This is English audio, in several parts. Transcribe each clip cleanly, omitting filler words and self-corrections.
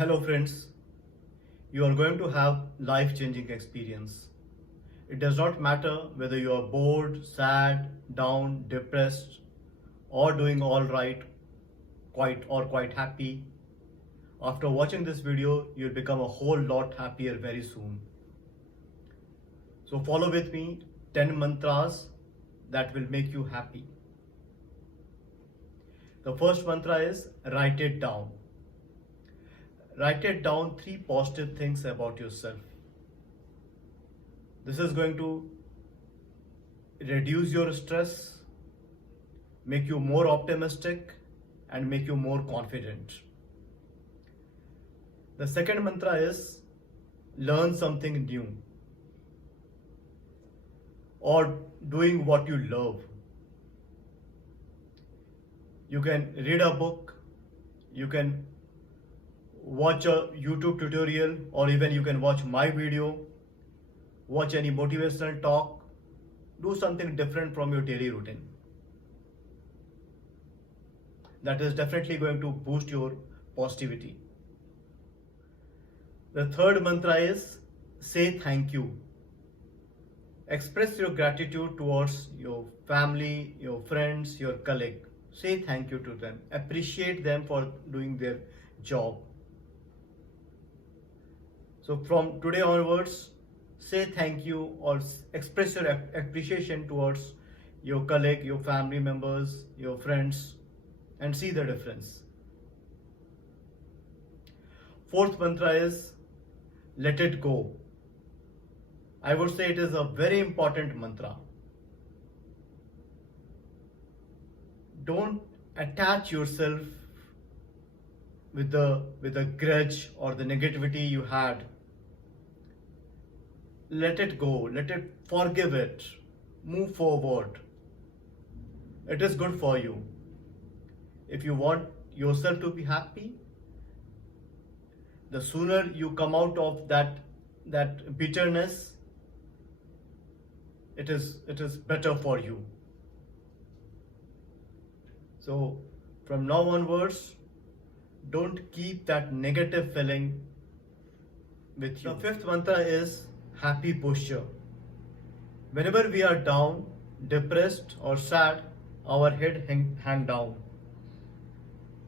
Hello friends, you are going to have life-changing experience. It does not matter whether you are bored, sad, down, depressed, or doing all right, quite happy. After watching this video, you'll become a whole lot happier very soon. So follow with me 10 mantras that will make you happy. The first mantra is write it down. Write it down 3 positive things about yourself. This is going to reduce your stress, make you more optimistic, and make you more confident. The second mantra is learn something new or doing what you love. You can read a book, you can watch a YouTube tutorial, or even you can watch my video, watch any motivational talk, do something different from your daily routine. That is definitely going to boost your positivity. The third mantra is say thank you. Express your gratitude towards your family, your friends, your colleague. Say thank you to them. Appreciate them for doing their job. So from today onwards, say thank you or express your appreciation towards your colleague, your family members, your friends, and see the difference. Fourth mantra is let it go. I would say it is a very important mantra. Don't attach yourself with the grudge or the negativity you had. Let it go, forgive it, move forward. It is good for you. If you want yourself to be happy, the sooner you come out of that bitterness, it is better for you. So from now onwards, don't keep that negative feeling with you. The fifth mantra is happy posture. Whenever we are down, depressed or sad, our head hang down.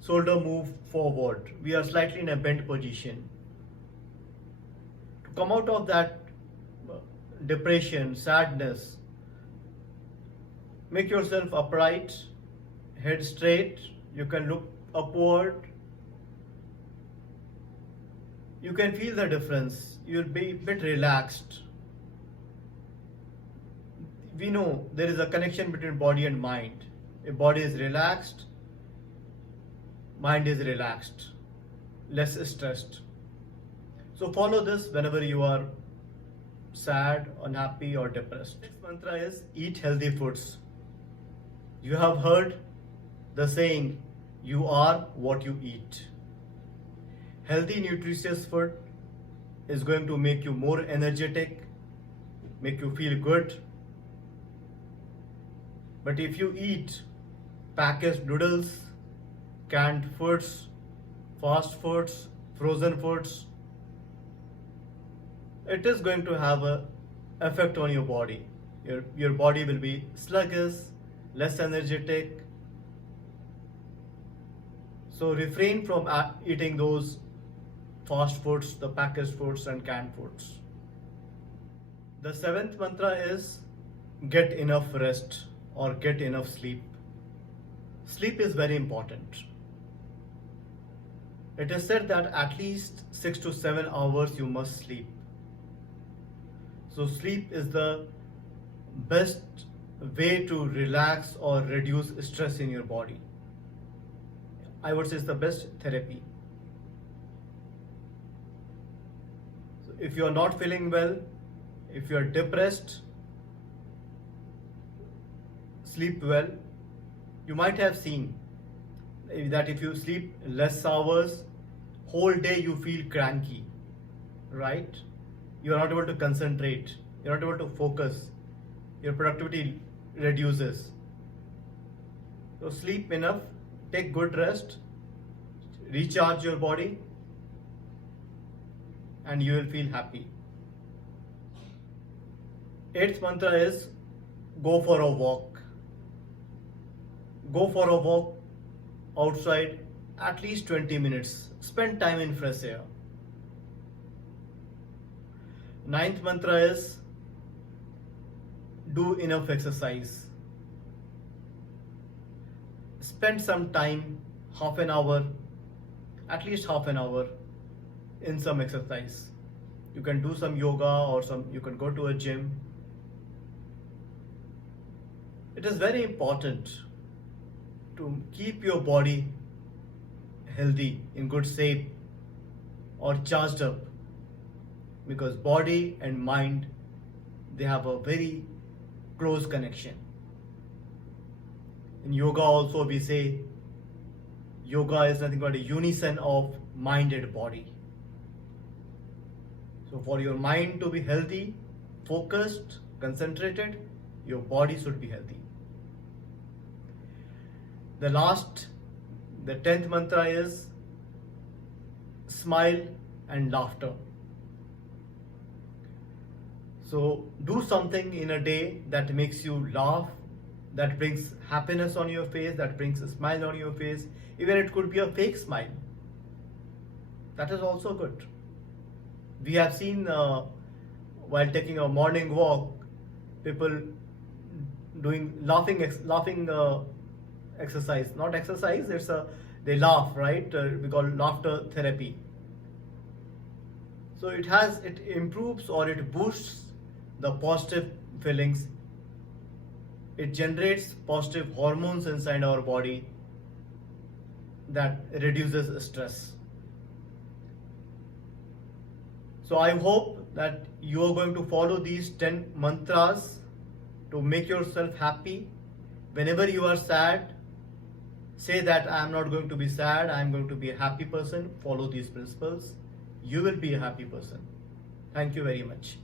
Shoulder move forward. We are slightly in a bent position. To come out of that depression, sadness, make yourself upright, head straight. You can look upward. You can feel the difference. You'll be a bit relaxed. We know there is a connection between body and mind. If body is relaxed, mind is relaxed, less stressed. So follow this whenever you are sad, unhappy, or depressed. Next mantra is eat healthy foods. You have heard the saying, you are what you eat. Healthy, nutritious food is going to make you more energetic, make you feel good. But if you eat packaged noodles, canned foods, fast foods, frozen foods, it is going to have an effect on your body. Your body will be sluggish, less energetic. So refrain from eating those fast foods, the packaged foods and canned foods. The seventh mantra is get enough rest or get enough sleep. Sleep is very important. It is said that at least 6 to 7 hours you must sleep. So sleep is the best way to relax or reduce stress in your body. I would say it's the best therapy. So if you are not feeling well, if you are depressed, sleep well. You might have seen that if you sleep less hours, whole day you feel cranky, right? You are not able to concentrate, you are not able to focus, your productivity reduces. So sleep enough, take good rest, recharge your body, and you will feel happy. Eighth mantra is go for a walk. Go for a walk outside at least 20 minutes. Spend time in fresh air. Ninth mantra is do enough exercise. Spend some time, half an hour, at least half an hour in some exercise. You can do some yoga or you can go to a gym. It is very important to keep your body healthy, in good shape or charged up, because body and mind, they have a very close connection. In yoga also we say yoga is nothing but a unison of mind and body. So for your mind to be healthy, focused, concentrated, your body should be healthy. The 10th mantra is smile and laughter. So do something in a day that makes you laugh, that brings happiness on your face, that brings a smile on your face. Even it could be a fake smile. That is also good. We have seen while taking a morning walk, people doing laughing exercise. Not exercise, they laugh, right? We call laughter therapy. So it improves or it boosts the positive feelings. It generates positive hormones inside our body that reduces stress. So I hope that you are going to follow these 10 mantras to make yourself happy. Whenever you are sad, say that I am not going to be sad, I am going to be a happy person. Follow these principles. You will be a happy person. Thank you very much.